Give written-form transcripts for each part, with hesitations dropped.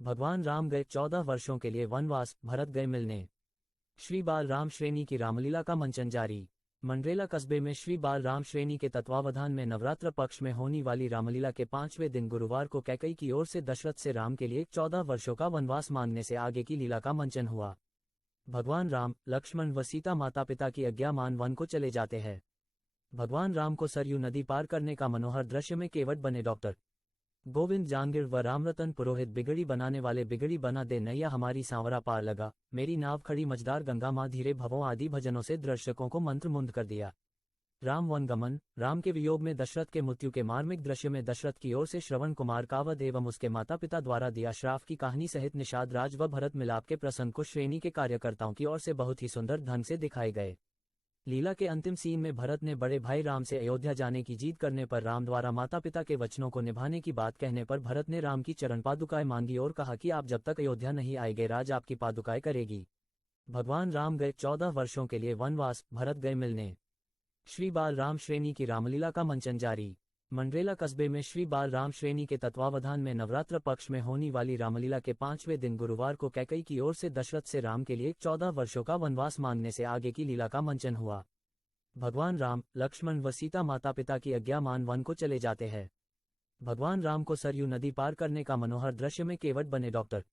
भगवान राम गए 14 वर्षों के लिए वनवास, भरत गए मिलने। श्री बाल राम श्रेणी की रामलीला का मंचन जारी। मंडरेला कस्बे में श्री बाल राम श्रेणी के तत्वावधान में नवरात्र पक्ष में होने वाली रामलीला के 5वें दिन गुरुवार को कैकेयी की ओर से दशरथ से राम के लिए 14 वर्षों का वनवास मांगने से आगे की लीला का मंचन हुआ। भगवान राम, लक्ष्मण व सीता माता पिता की आज्ञा मान वन को चले जाते हैं। भगवान राम को सरयू नदी पार करने का मनोहर दृश्य में केवट बने डॉक्टर गोविंद जांगिर व रामरतन पुरोहित। बिगड़ी बनाने वाले बिगड़ी बना दे नैया हमारी सांवरा पार लगा, मेरी नाव खड़ी मझदार गंगा माँ धीरे भवों आदि भजनों से दर्शकों को मंत्रमुग्ध कर दिया। राम वन गमन। राम के वियोग में दशरथ के मृत्यु के मार्मिक दृश्य में दशरथ की ओर से श्रवण कुमार का वध एवं उसके माता पिता द्वारा दिया श्राप की कहानी सहित निषाद राज व भरत मिलाप के प्रसंग को श्रेणी के कार्यकर्ताओं की ओर से बहुत ही सुंदर ढंग से दिखाए गए। लीला के अंतिम सीन में भरत ने बड़े भाई राम से अयोध्या जाने की जीत करने पर राम द्वारा माता पिता के वचनों को निभाने की बात कहने पर भरत ने राम की चरण पादुकाएं मांगी और कहा कि आप जब तक अयोध्या नहीं आएंगे राज आपकी पादुकाएं करेगी। भगवान राम गए 14 वर्षों के लिए वनवास, भरत गए मिलने। श्री बाल राम श्रेणी की रामलीला का मंचन जारी। मंडरेला कस्बे में श्री बाल राम श्रेणी के तत्वावधान में नवरात्र पक्ष में होने वाली रामलीला के 5वें दिन गुरुवार को कैकेयी की ओर से दशरथ से राम के लिए 14 वर्षों का वनवास मांगने से आगे की लीला का मंचन हुआ। भगवान राम, लक्ष्मण व सीता माता पिता की आज्ञा मान वन को चले जाते हैं। भगवान राम को सरयू नदी पार करने का मनोहर दृश्य में केवट बने डॉक्टर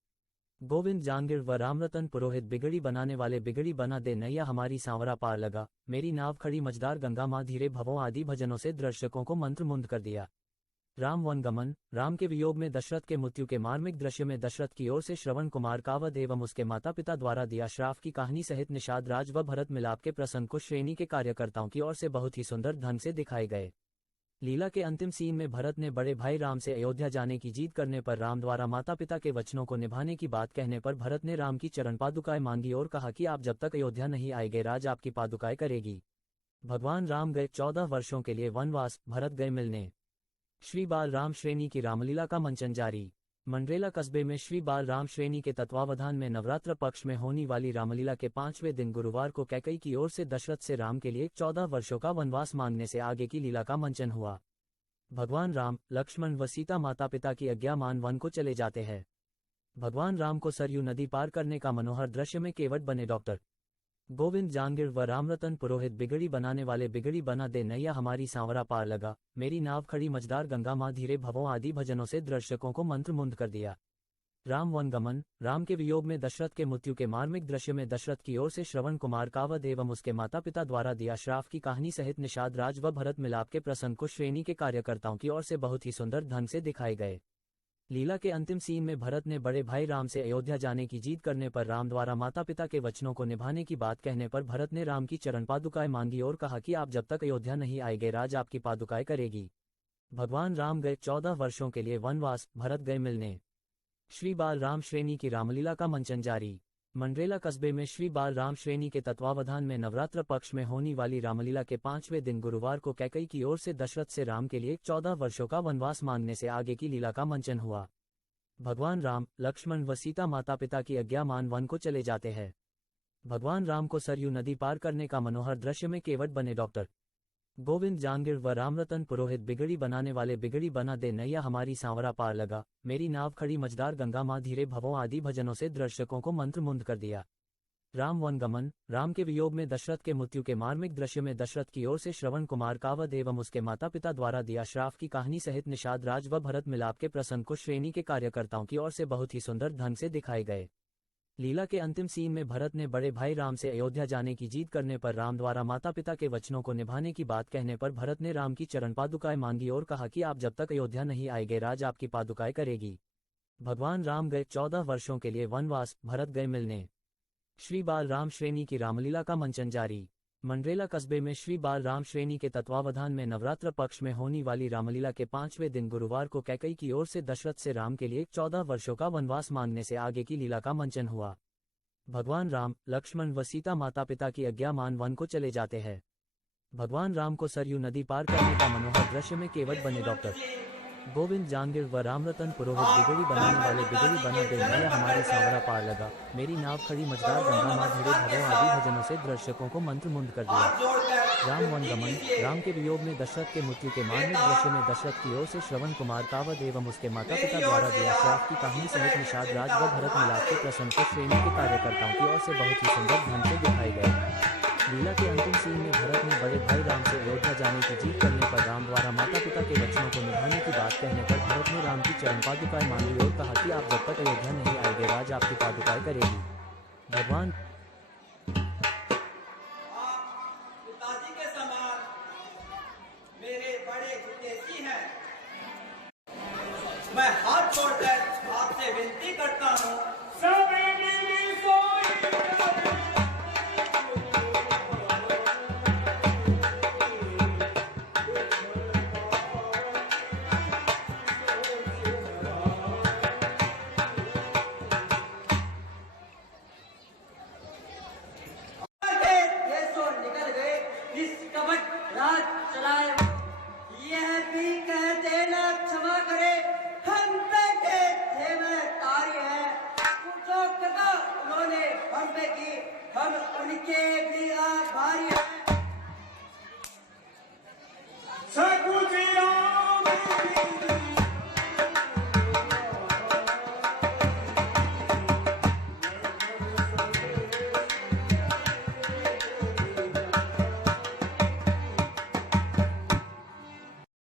गोविंद जांगिर व रामरतन पुरोहित। बिगड़ी बनाने वाले बिगड़ी बना दे नैया हमारी सांवरा पार लगा, मेरी नाव खड़ी मझदार गंगा माँ धीरे भवों आदि भजनों से दर्शकों को मंत्रमुग्ध कर दिया। राम वन गमन। राम के वियोग में दशरथ के मृत्यु के मार्मिक दृश्य में दशरथ की ओर से श्रवण कुमार का वध एवं उसके माता पिता द्वारा दिया श्राप की कहानी सहित निषाद राज व भरत मिलाप के प्रसंग को श्रेणी के कार्यकर्ताओं की ओर से बहुत ही सुंदर ढंग से दिखाए गए। लीला के अंतिम सीन में भरत ने बड़े भाई राम से अयोध्या जाने की जीत करने पर राम द्वारा माता पिता के वचनों को निभाने की बात कहने पर भरत ने राम की चरण पादुकाएं मांगी और कहा कि आप जब तक अयोध्या नहीं आएंगे राज आपकी पादुकाएं करेगी। भगवान राम गए 14 वर्षों के लिए वनवास, भरत गए मिलने। श्री बाल राम श्रेणी की रामलीला का मंचन जारी। मंडरेला कस्बे में श्री बाल राम श्रेणी के तत्वावधान में नवरात्र पक्ष में होने वाली रामलीला के 5वें दिन गुरुवार को कैकेयी की ओर से दशरथ से राम के लिए 14 वर्षों का वनवास मांगने से आगे की लीला का मंचन हुआ। भगवान राम, लक्ष्मण व सीता माता पिता की आज्ञा मान वन को चले जाते हैं। भगवान राम को सरयू नदी पार करने का मनोहर दृश्य में केवट बने डॉक्टर गोविंद जांगिर व रामरतन पुरोहित। बिगड़ी बनाने वाले बिगड़ी बना दे नैया हमारी सांवरा पार लगा, मेरी नाव खड़ी मझदार गंगा माँ धीरे भवों आदि भजनों से दर्शकों को मंत्रमुग्ध कर दिया। राम वन गमन। राम के वियोग में दशरथ के मृत्यु के मार्मिक दृश्य में दशरथ की ओर से श्रवण कुमार का वध एवं उसके माता पिता द्वारा दिया श्राप की कहानी सहित निषाद राज व भरत मिलाप के प्रसंग को श्रेणी के कार्यकर्ताओं की ओर से बहुत ही सुंदर ढंग से दिखाए गए। लीला के अंतिम सीन में भरत ने बड़े भाई राम से अयोध्या जाने की जीत करने पर राम द्वारा माता पिता के वचनों को निभाने की बात कहने पर भरत ने राम की चरण पादुकाएं मांगी और कहा कि आप जब तक अयोध्या नहीं आएंगे राज आपकी पादुकाएं करेगी। भगवान राम गए 14 वर्षों के लिए वनवास, भरत गए मिलने। श्री बाल राम श्रेणी की रामलीला का मंचन जारी। मंडरेला कस्बे में श्री बाल राम श्रेणी के तत्वावधान में नवरात्र पक्ष में होने वाली रामलीला के 5वें दिन गुरुवार को कैकेयी की ओर से दशरथ से राम के लिए 14 वर्षों का वनवास मांगने से आगे की लीला का मंचन हुआ। भगवान राम, लक्ष्मण व सीता माता पिता की आज्ञा मान वन को चले जाते हैं। भगवान राम को सरयू नदी पार करने का मनोहर दृश्य में केवट बने डॉक्टर गोविंद जांगिर व रामरतन पुरोहित। बिगड़ी बनाने वाले बिगड़ी बना दे नैया हमारी सांवरा पार लगा, मेरी नाव खड़ी मझदार गंगा माँ धीरे भवों आदि भजनों से दर्शकों को मंत्रमुग्ध कर दिया। राम वन गमन। राम के वियोग में दशरथ के मृत्यु के मार्मिक दृश्य में दशरथ की ओर से श्रवण कुमार का वध एवं उसके माता पिता द्वारा दिया श्राप की कहानी सहित निषाद राज व भरत मिलाप के प्रसंग को श्रेणी के कार्यकर्ताओं की ओर से बहुत ही सुंदर ढंग से दिखाए गए। लीला के अंतिम सीन में भरत ने बड़े भाई राम से अयोध्या जाने की जीत करने पर राम द्वारा माता पिता के वचनों को निभाने की बात कहने पर भरत ने राम की चरण पादुकाएं मांगी और कहा कि आप जब तक अयोध्या नहीं आएंगे राज आपकी पादुकाएं करेगी। भगवान राम गए 14 वर्षों के लिए वनवास, भरत गए मिलने। श्री बाल राम श्रेणी की रामलीला का मंचन जारी। मंडरेला कस्बे में श्री बाल राम श्रेणी के तत्वावधान में नवरात्र पक्ष में होने वाली रामलीला के 5वें दिन गुरुवार को कैकेयी की ओर से दशरथ से राम के लिए 14 वर्षों का वनवास मांगने से आगे की लीला का मंचन हुआ। भगवान राम, लक्ष्मण व सीता माता पिता की आज्ञा मान वन को चले जाते हैं। भगवान राम को सरयू नदी पार करने का मनोहर दृश्य में केवट बने डॉक्टर गोविंद जांगिर व रामरतन पुरोहित। बिगड़ी बनाने वाले बिगड़ी बना दे नैया हमारी सांवरा पार लगा, मेरी नाव खड़ी मझदार गंगा माँ धीरे भवों आदि भजनों से दर्शकों को मंत्रमुग्ध कर दिया। राम वनगमन। राम के वियोग में दशरथ के मृत्यु के मार्मिक दृश्य में दशरथ की ओर से श्रवण कुमार कावद एवं उसके माता पिता द्वारा दिया श्राप की कहानी सहित निषाद राज व भरत मिलाप के प्रसंग को श्रेणी के कार्यकर्ताओं की ओर से बहुत ही सुंदर ढंग से दिखाई गए। लीला के अंतिम सीन में भरत ने बड़े भाई राम से अयोध्या जाने की जीत करने पर राम द्वारा माता पिता के वचनों को निभाने की बात कहने पर भरत ने राम की चरण पादुकाएं मांगी और कहा कि आप जब तक अयोध्या नहीं आएंगे राज आपकी पादुकाएं करेगी। भगवान पिताजी के समान मेरे बड़े हितैषी हैं। मैं हाथ जोड़कर आपसे विनती करता हूँ हम उनके भी आभारी हैं।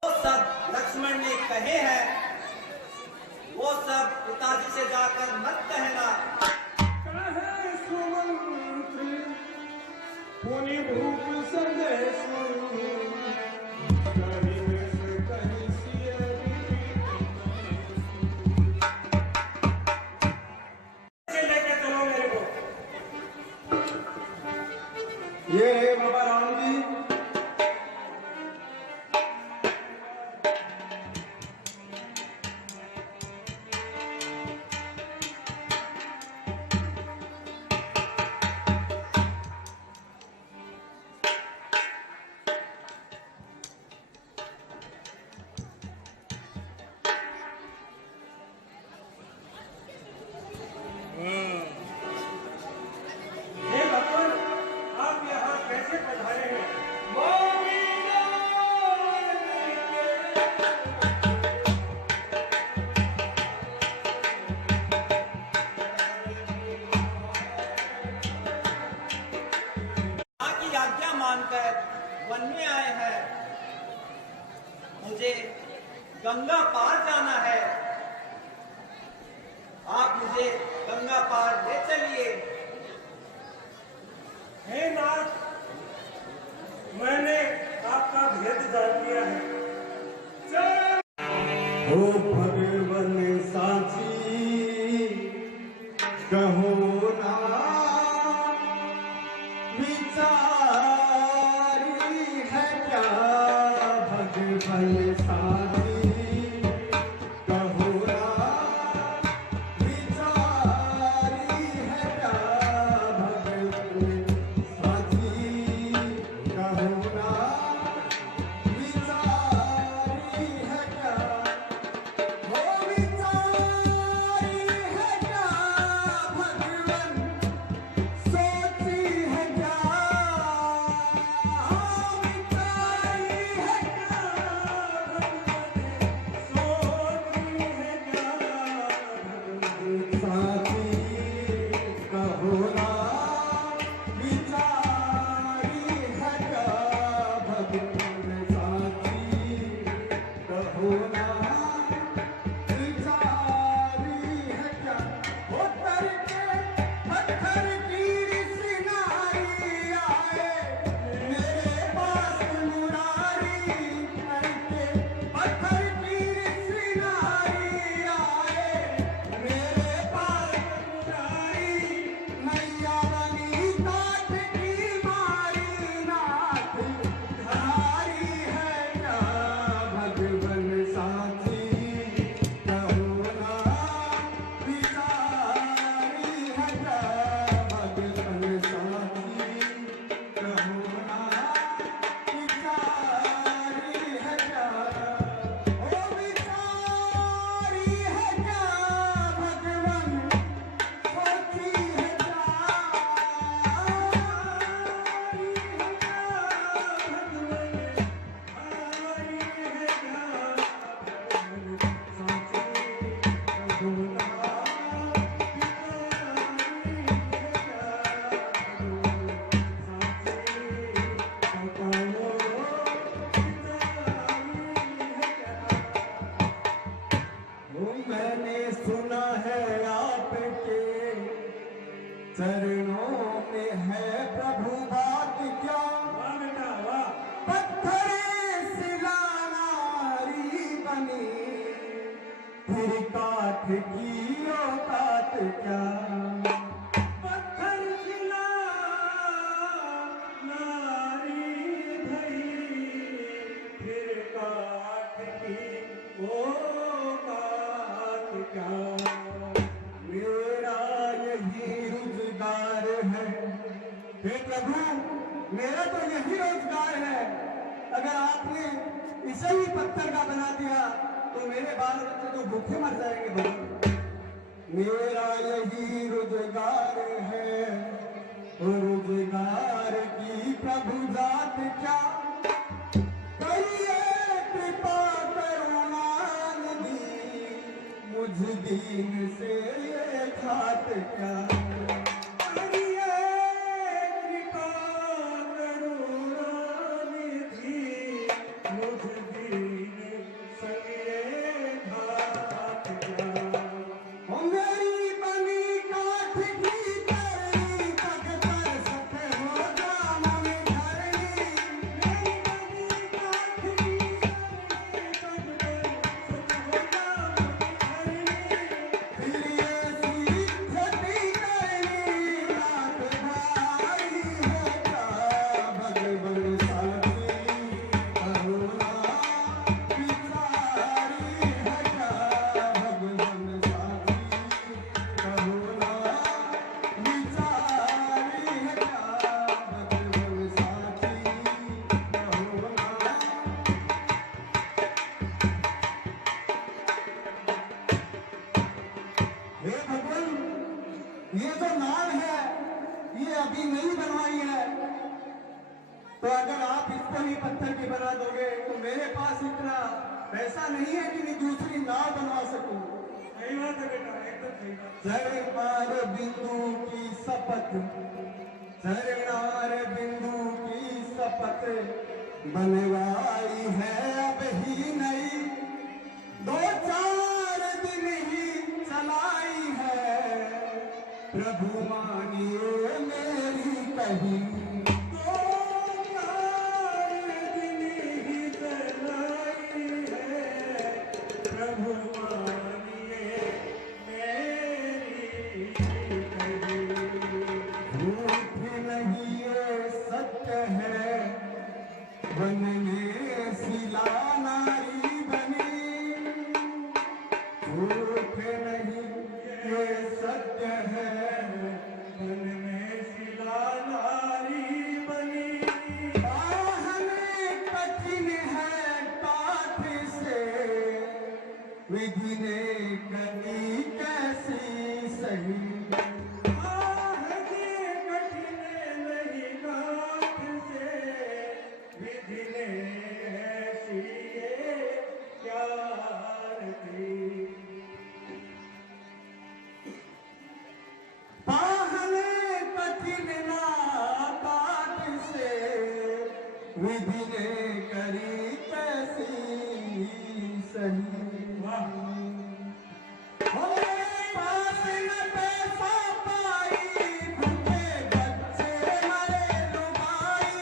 वो सब लक्ष्मण ने कहे हैं, वो सब पिताजी से जाकर मत कहना। ये है बाबा राम जी। वन में आए हैं। मुझे गंगा पार जाना है, आप मुझे गंगा पार ले चलिए। हे नाथ, मैंने आपका भेद जान लिया है। हो भगवन साची कहो ना विचारी है क्या, भगवन साची कहो ना विचारी है क्या, भगवन साची कहो ना विचारी है क्या, हो विचारी है क्या, भगवन चरणों में है प्रभु बात क्या, वाह बेटा वाह। पत्थर शिला नारी बनी, फिर काठ की औकात क्या। पत्थर शिला नारी भई, फिर काठ की औकात क्या। मेरा यही रोजगार है, हे प्रभु मेरा तो यही रोजगार है। अगर आपने इसे ही पत्थर का बना दिया तो मेरे बाल बच्चे तो भूखे मर जाएंगे भगवान। मेरा यही रोजगार है, रोजगार की प्रभु जात क्या। करिए कृपा करुणानिधि, मुझ दीन से ये घात क्या। करिए कृपा करुणा निधि, मुझ दीन संगे घात क्या। ओ मेरी बनी काठ की तरनी, पग पर सत हो जामन धरनी। मेरी बनी काठ की तरनी, पग पर सत हो जामन धरनी। फिर ये सी खेती करनी, नाथ भाई है क्या। भगवन साथी करुणा विचारी है क्या। भगवन साथी करुणा विचारी है क्या। भगवन साथी करुणा। हे भगवान, ये जो नाव है ये अभी नहीं बनवाई है, तो अगर आप इसको ही पत्थर की बना दोगे तो मेरे पास इतना पैसा नहीं है कि मैं दूसरी नाव बनवा सकूं। सही बात है बेटा, एकदम सही बात। चरणार बिंदु की शपथ, चरणार बिंदु की शपथ बनवाई है अब ही नहीं, 2-4 दिन ही चलाई है। प्रभु मानिए मेरी कही। दो चार दिन ही चलाई है, प्रभु मानिए मेरी कही। झूठ नहीं ये सत्य है, बनने शिला नारी बनी। झूठ नहीं ये सत्य है, मन में शिला नारी बनी। आहने कठिन है काठ से, विधि ने करी कैसी सही। आहने कठिन नहीं काठ से, विधि ने ऐसी ये क्या रची। आहने कठिन ना काठ से, विधि ने करी कैसी सही। वाह। हो मेरे पास न पैसा पाई, भूखे बच्चे मरे लुगाई।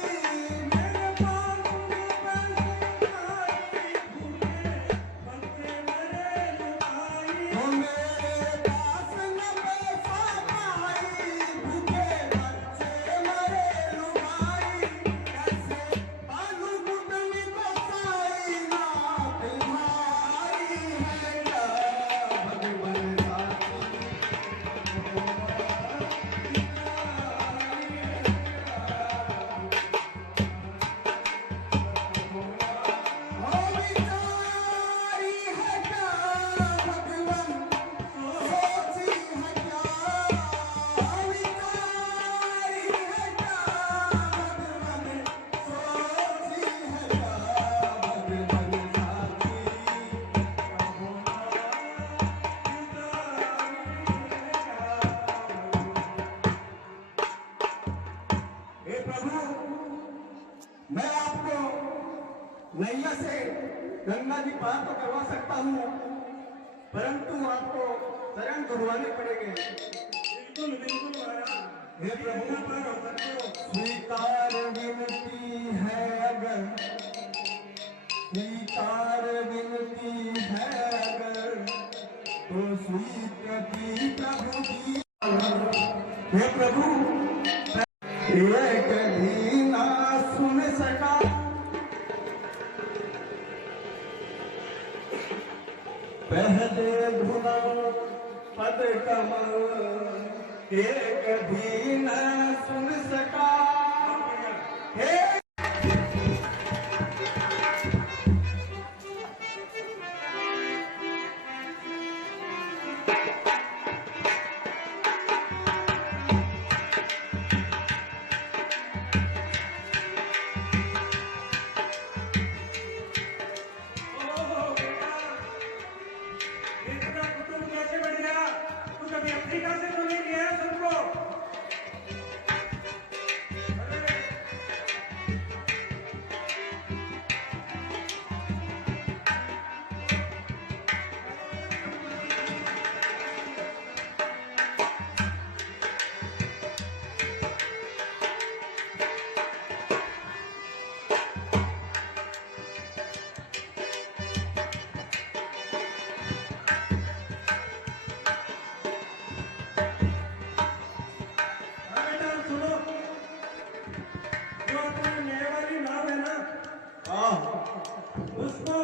मेरे पास न पैसे आई, भूखे बच्चे मरे लुगाई। हो मेरे पास न पैसा पाई, भूखे बच्चे मरे लुगाई। कैसे बालू कुटुंबी को साई, नाथ भाई है क्या। भगवन साथी हो विचारी है क्या। भगवन सोची है क्या। विचारी है क्या। भगवन सोची है क्या। भगवन साथी हे प्रभु, मैं आपको नैया से गंगा जी पार तो करवा सकता हूँ, परंतु आपको चरण धुलवाने पड़ेंगे। बिल्कुल बिल्कुल महाराज, हे प्रभु, यहाँ पर हो सकते हो। स्वीकार विनती है अगर, स्वीकार विनती है अगर, तो स्वीकृति प्रभु की। हे प्रभु, एक भी ना सुन सका, पहले धुना पद कमल, एक भी न सुन सका। हे ओहो बेटा, ये इतना कुटुंब कैसे बढ़ गया? तू कभी अफ्रीका से तो नहीं लिया है सबको? अरे हाँ बेटा, सुनो, जो अपनी नए वाली नाव है ना, उसको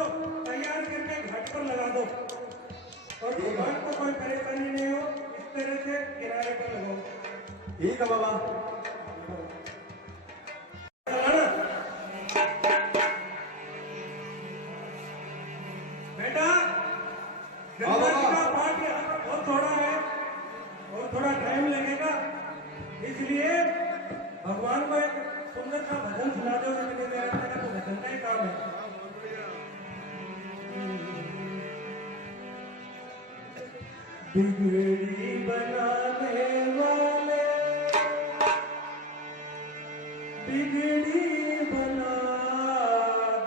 तैयार करके घाट पर लगा दो, और घाट को कोई परेशानी नहीं हो, इस तरह से किनारे पर लगाओ। ठीक है बाबा। बेटा, गंगा जी का पाठ यहाँ पर बहुत थोड़ा है और थोड़ा टाइम लगेगा, इसलिए भगवान को एक सुंदर सा भजन सुना दो। मेरा तो भजन का ही काम है। बिगड़ी बनाने वाले, बिगड़ी बना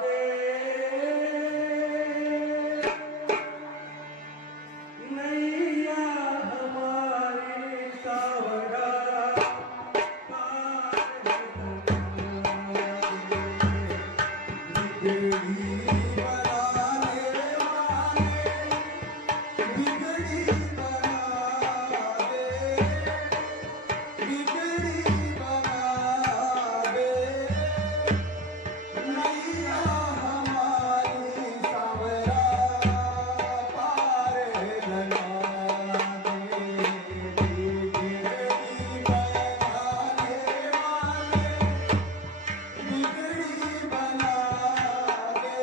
दे, नैया हमारी सावरा पार बना दे। बिगड़ी बनाने वाले, बिगड़ी बना दे, बिगड़ी बना दे, नैया हमारी सावरा पार लगा दे। बिगड़ी बनाने वाले, बिगड़ी बना दे,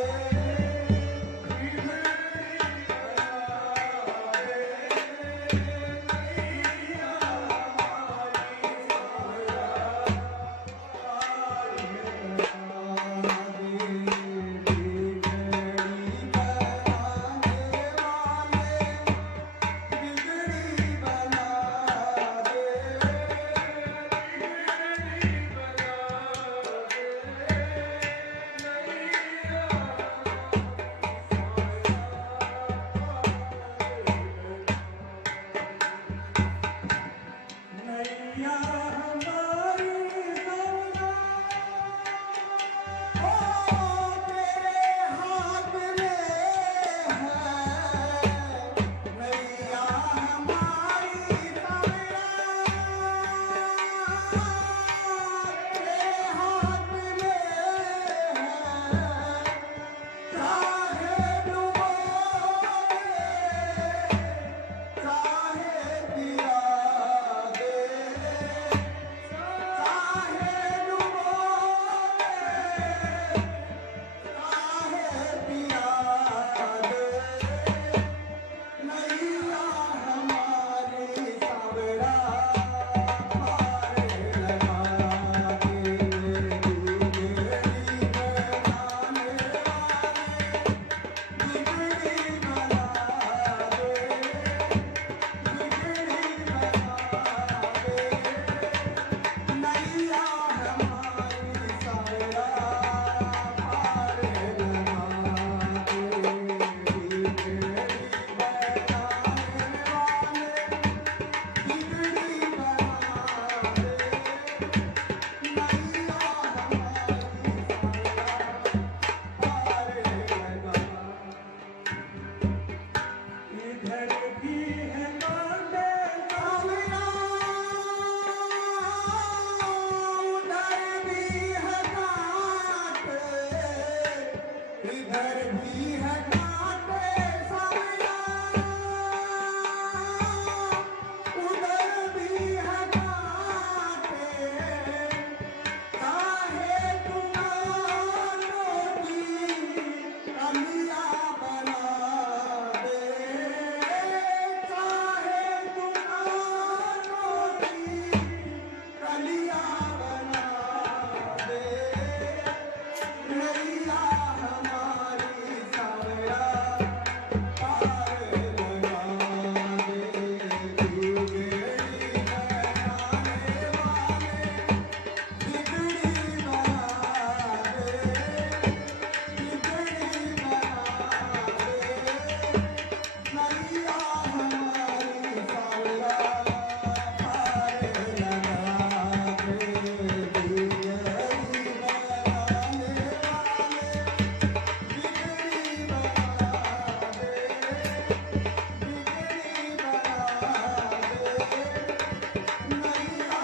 बिगड़ी बना नैया हमारी सावरा, ओ तेरे हाथ में है, नैया हमारी सावरा, तेरे हाथ में है, चाहे डुबो दे, चाहे पिया दे, कलिया बना दे, नैया हमारी सावरा पार लगा दे, बिगड़ी बनाने वाले बिगड़ी बना दे, बिगड़ी बना दे, नैया हमारी सावरा पार लगा दे, बिगड़ी बनाने वाले बिगड़ी बना दे, बिगड़ी बना दे, नैया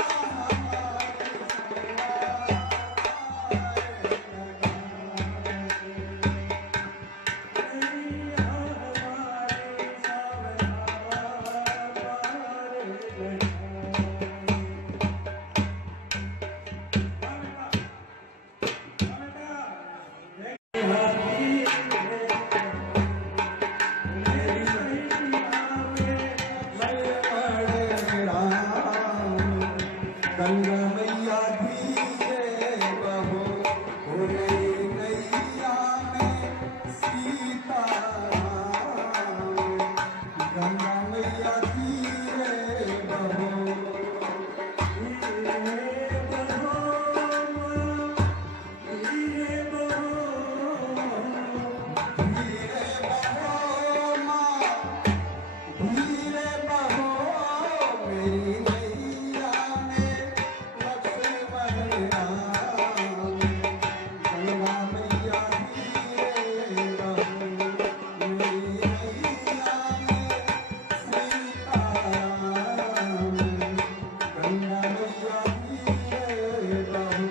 गंगा मैया धीरे बहो, भोले नैया में सीता राम। गंगा मैया धीरे बहो, धीरे बहो, धीरे बहो, धीरे बहो माँ, धीरे बहो मेरी नैया में लक्ष्मण राम। गंगा मैया धीरे बहो, मेरी नैया में सीता राम। गंगा मैया धीरे बहो,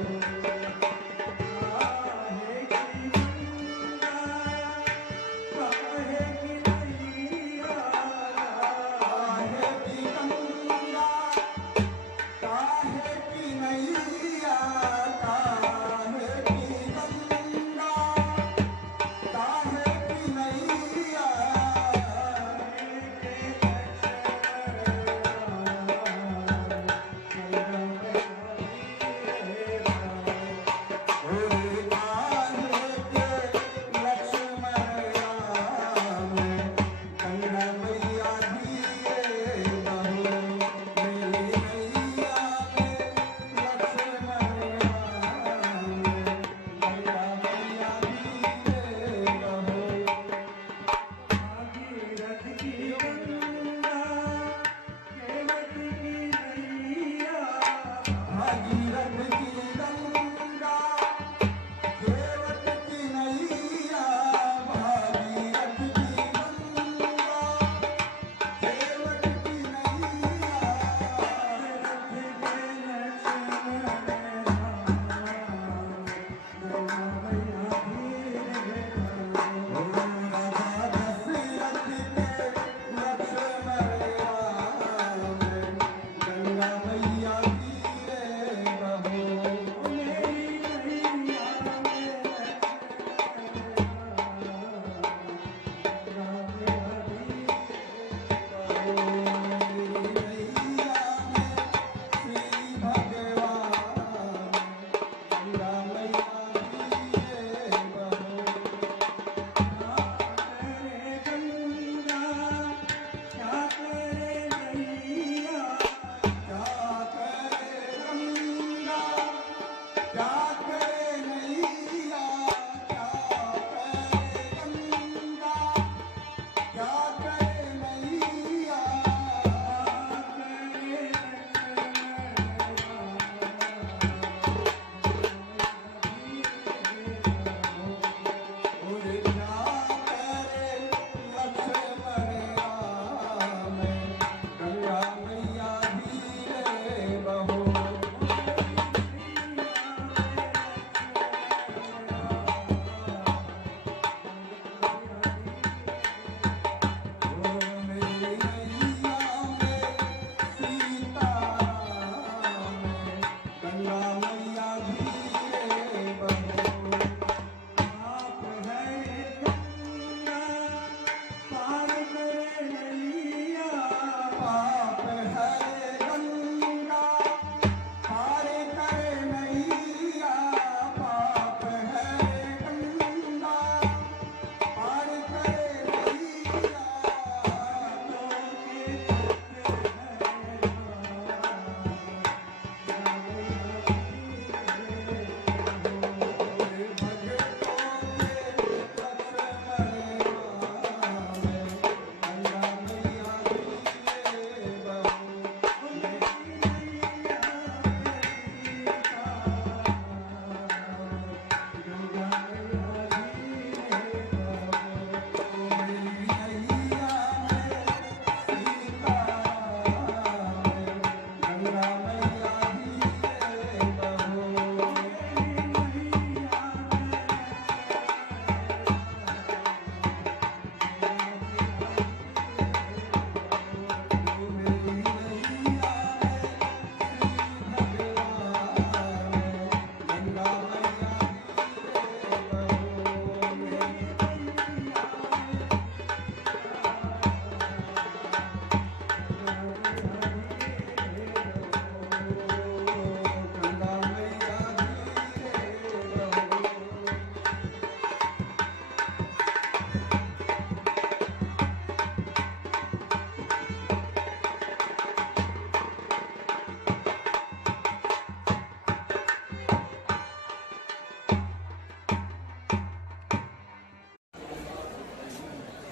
काहे की गंगा, काहे की नैया, काहे की गंगा, काहे की नैया, काहे की गंगा, काहे की नैया, ओरे काहे के लक्ष्मण राम। गंगा मैया धीरे बहो, मेरी नैया में लक्ष्मण राम। गंगा मैया धीरे बहो, भागीरथ की गंगा, केवट की नैया, भागीरथ की गंगा, केवट की नैया, भागीरथ की गंगा, केवट की नैया, राजा दशरथ के लक्ष्मण राम। गंगा मैया धीरे बहो,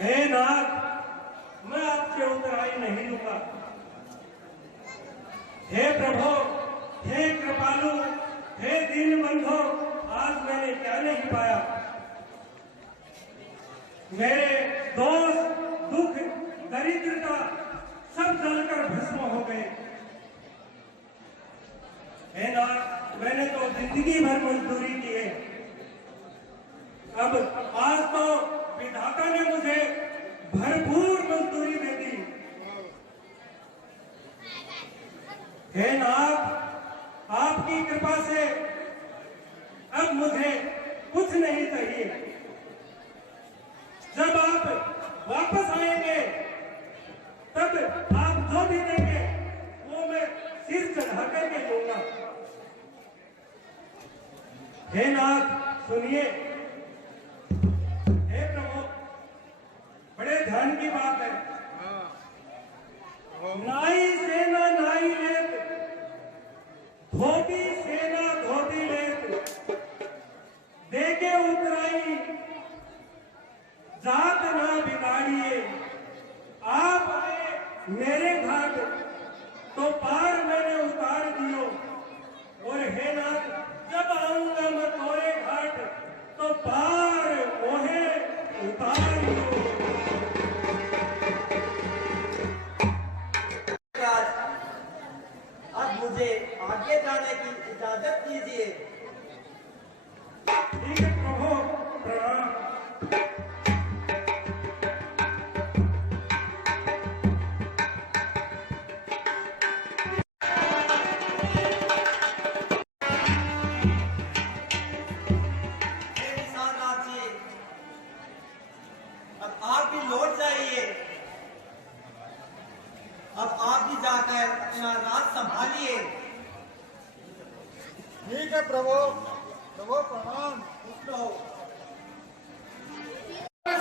हे नाथ, मैं आपसे उतराई नहीं लूंगा। हे प्रभु, हे कृपालु, हे दीन बंधु, आज मैंने क्या नहीं पाया। मेरे दोस्त, दुख, दरिद्रता सब जलकर भस्म हो गए। हे नाथ, मैंने तो जिंदगी भर मजदूरी की है, अब आज तो विधाता ने मुझे भरपूर मजदूरी दे दी। हे नाथ, आपकी कृपा से अब मुझे कुछ नहीं चाहिए। जब आप वापस आएंगे तब आप जो भी देंगे वो मैं सिर चढ़ा करके दूंगा। हे नाथ, सुनिए। हे प्रभु, बड़े ध्यान की बात है। नाई सेना नाई लेत, धोबी सेना धोबी लेत, देके उतराई जात ना बिगाड़िए। आप आए मेरे घाट तो पार मैंने उतार दियो, और हे नाथ, जब आऊंगा मैं तोरे घाट तो पार मोहे उतार दियो। अब मुझे आगे जाने की इजाजत दीजिए। ठीक है प्रभु, प्रणाम। अब आप भी लौट जाइए। अब आप भी जाकर अपना राज संभालिए। ठीक है प्रभु, प्रभु प्रणाम।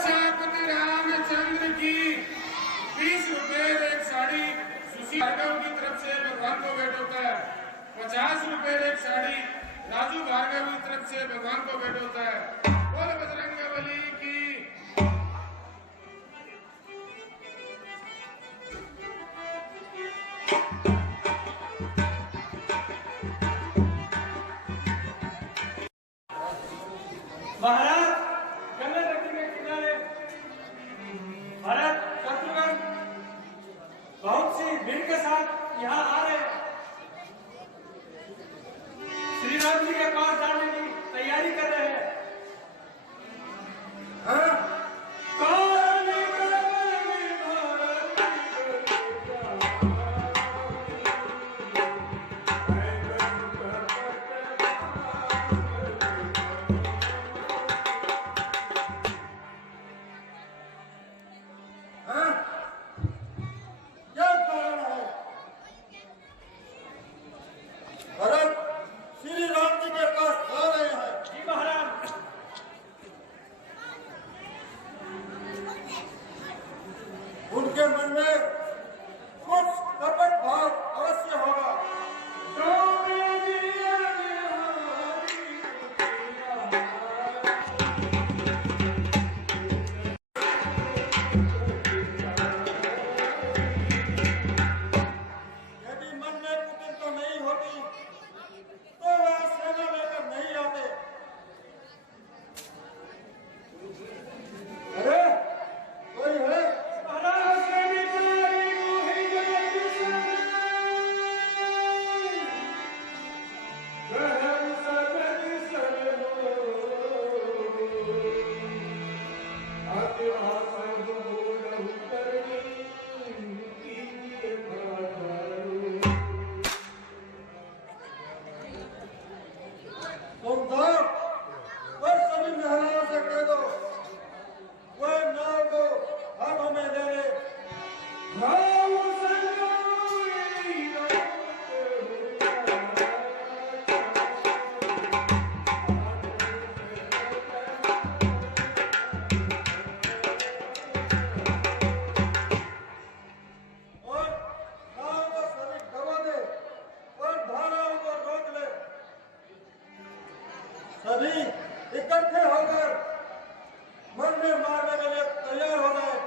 शाहपति रामचंद्र की 20 रुपए एक साड़ी सुशील भार्गव की तरफ से भगवान को भेंट होता है। 50 रुपए एक साड़ी राजू भार्गव की तरफ से भगवान को भेंट होता है। बोल बजरंगबली की। महाराज, गंगा नदी के किनारे भरत, शत्रुघ्न बहुत सी भीड़ के साथ यहाँ आ रहे हैं। श्री राम जी के पास जाने की तैयारी कर रहे हैं। भरत श्री राम जी के पास आ रहे हैं। जी महाराज। उनके मन में कुछ कपट भाव अवश्य होगा। यदि मन में कुटिलता नहीं होती तो वह सेना लेकर नहीं आते। अरे कोई है? तुम जाओ और सभी महिलाओं से कह दो वह नाव को हाथों में ले ले। और नाव को सभी दबा दे और धाराओं को रोक ले। सभी इकट्ठे होकर मन में मारने के लिए तैयार हो गए।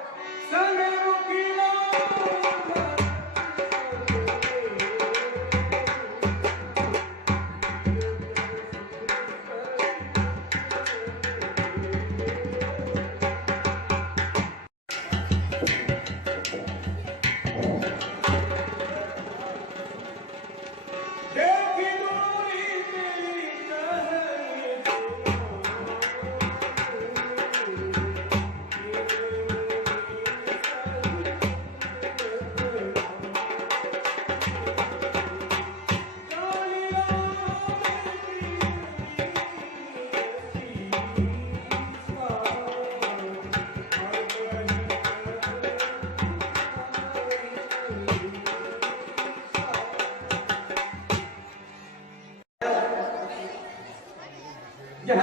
यह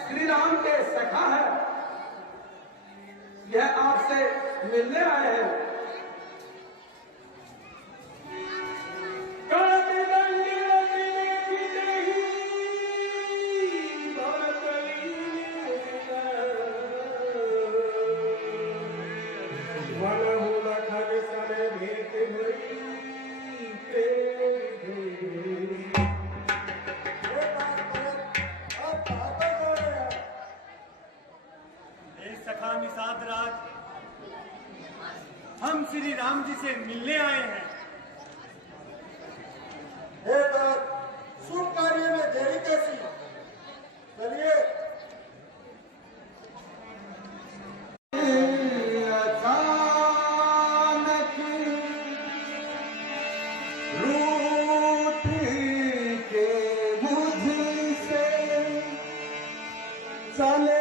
श्री राम के सखा है, यह आपसे मिलने आए हैं। सखा निषाद राज, हम श्री राम जी से मिलने आए हैं। शुभ कार्य में देरी कैसी? चलिए। चले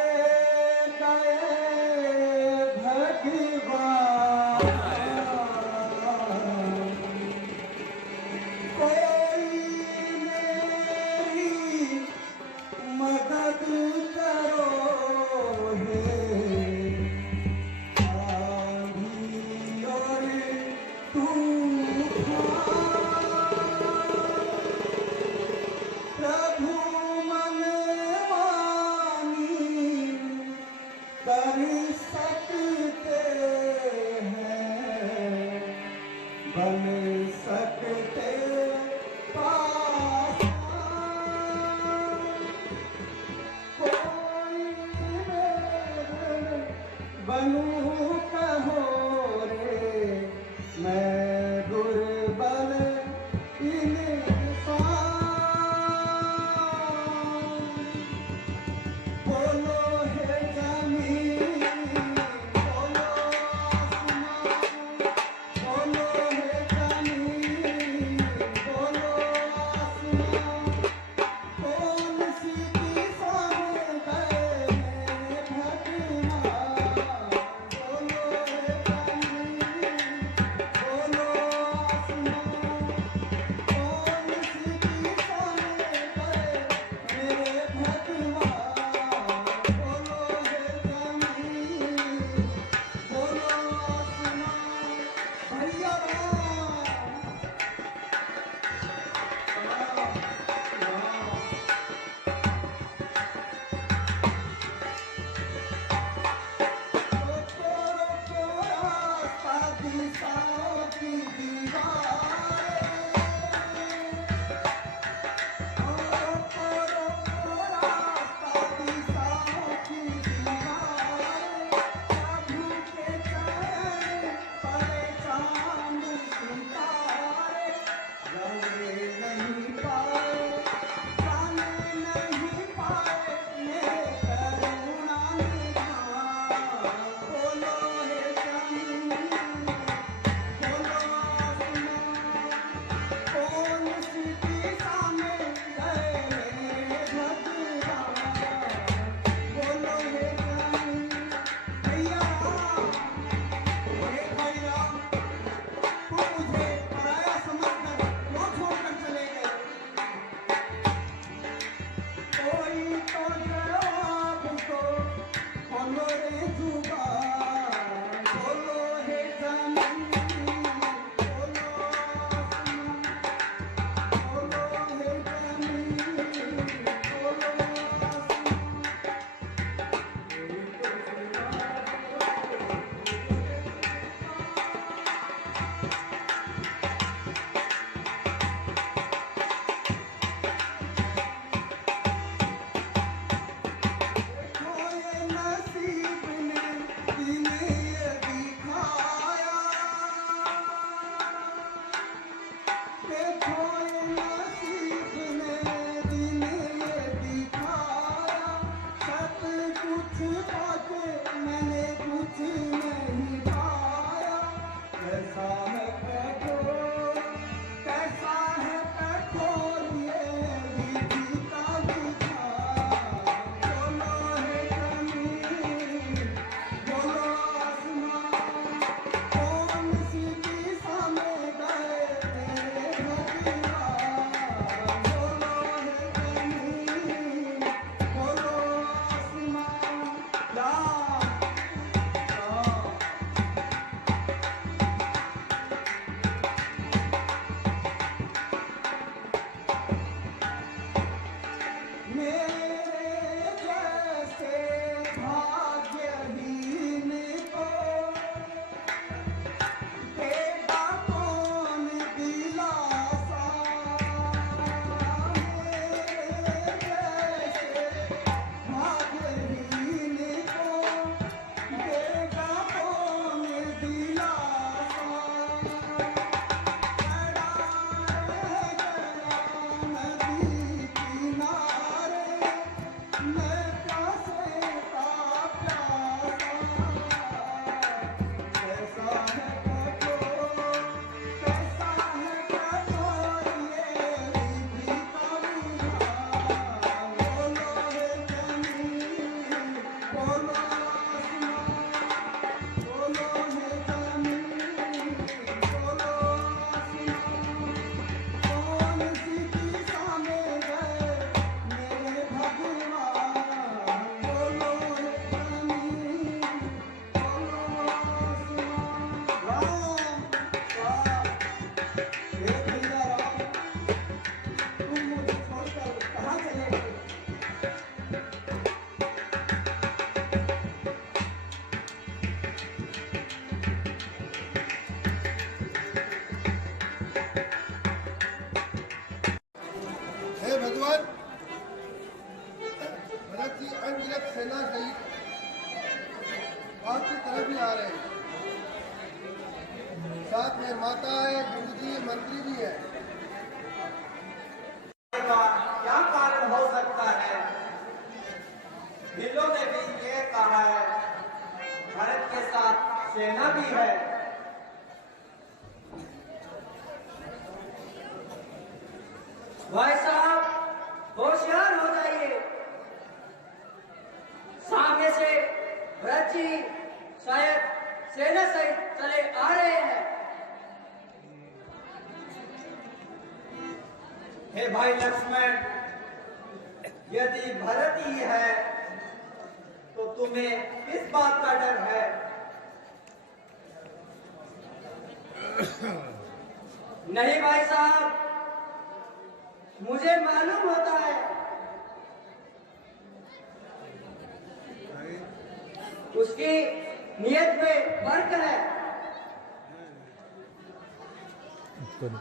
आपकी तरफ ही आ रहे हैं। साथ में माता है, गुरुजी, मंत्री भी है। का क्या कारण हो सकता है? ढिल्लों ने भी ये कहा है, भारत के साथ सेना भी है। भाई साहब होशियार हो जाइए, सामने से भरत जी शायद सेना सहित चले आ रहे हैं। हे भाई लक्ष्मण, यदि भरत ही है तो तुम्हें किस बात का डर है? नहीं भाई साहब, मुझे मालूम होता है उसकी नियत में फर्क है।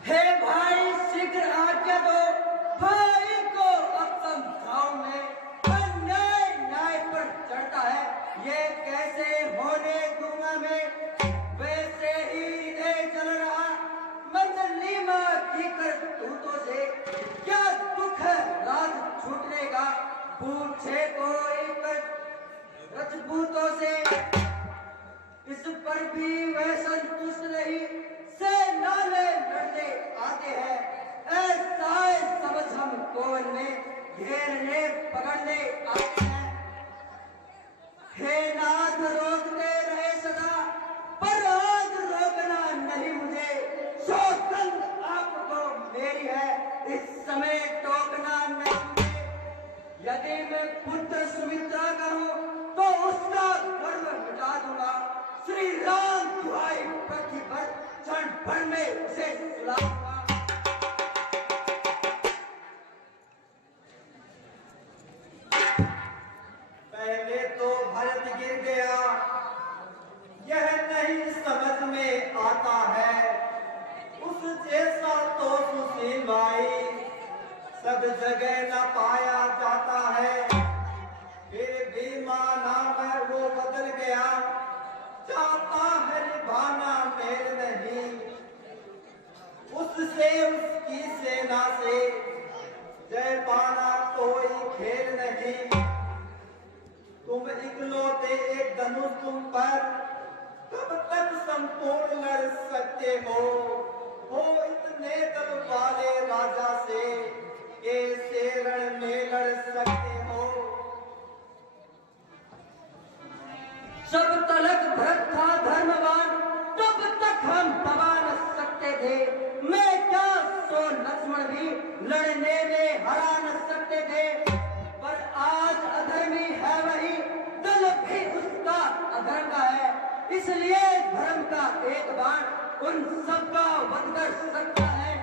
हे भाई शीघ्र आज्ञा दो, भाई को अब समझाऊं मैं, अन्याय न्याय पर चढ़ता है, ये कैसे होने दूंगा मैं। वैसे ही नहीं चल रहा मंजली माँ की करतूतों से, क्या दुख है राज छूटने का, पूछे कोई रजपूतों से। इस पर भी वह संतुष्ट नहीं, सेना में लड़ने आते हैं, ऐसा समझ हम कौन में घेरने पकड़ने आते हैं। हे नाथ रोकते रहे सदा, पर आज रोकना नहीं मुझे, सौगंध आपको मेरी है, इस समय टोकना नहीं मुझे। यदि मैं पुत्र सुमित्रा का हूं तो उसका गर्व मिटा दूंगा, श्री राम दुहाई पृथ्वी पर क्षण भर में उसे सुलाऊंगा। पहले तो भरत गिर गया, यह नहीं समझ में आता है, उस जैसा तो सुशील भाई सब जगह न पाया जाता है। फिर भी माना मैं वो बदल गया, चाहता है निभाना मेल नहीं, उससे उसकी सेना से जय पाना कोई खेल नहीं। तुम इकलौते एक धनुष तुम पर कब तक संपूर्ण लड़ सकते हो इतने दल वाले राजा से कैसे रण में लड़ सकते हो। जब तलक भरत था धर्मवान, तब तक हम दबा न सकते थे, मैं क्या सो लक्ष्मण भी लड़ने में हरा न सकते थे। पर आज अधर्मी है वही, दल भी उसका अधर्म का है, इसलिए धर्म का एक बाण उन सबका वध कर सकता है।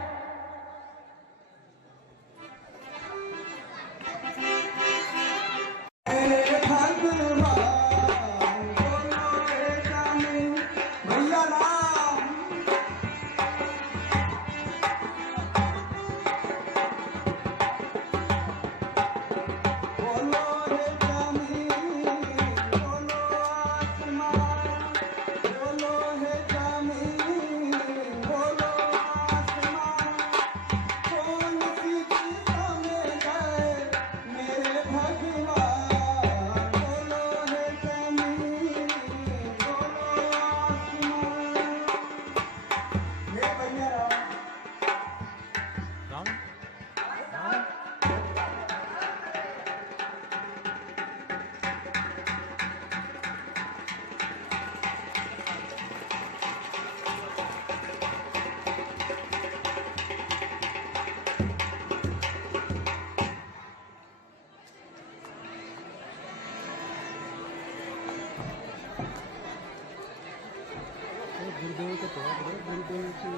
गुरुदेव को गुरुदेव की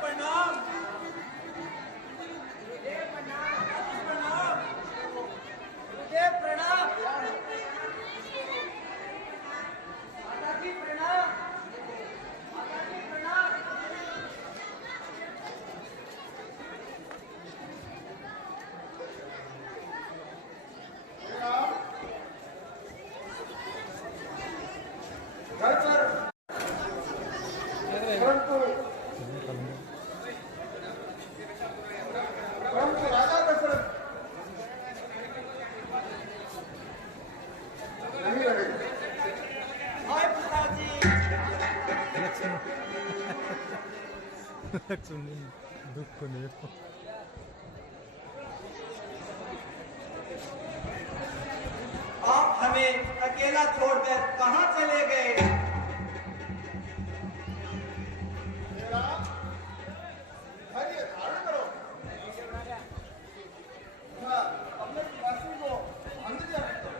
प्रणाम। प्रणाम माताजी, प्रणाम माताजी, प्रणाम। परंतु राजा दशरथ नहीं लड़े। दुख को नहीं आप हमें अकेला छोड़कर कहां चले गए? धैर्य धारण करो। हाँ, अपने वासी को अंदर रखो।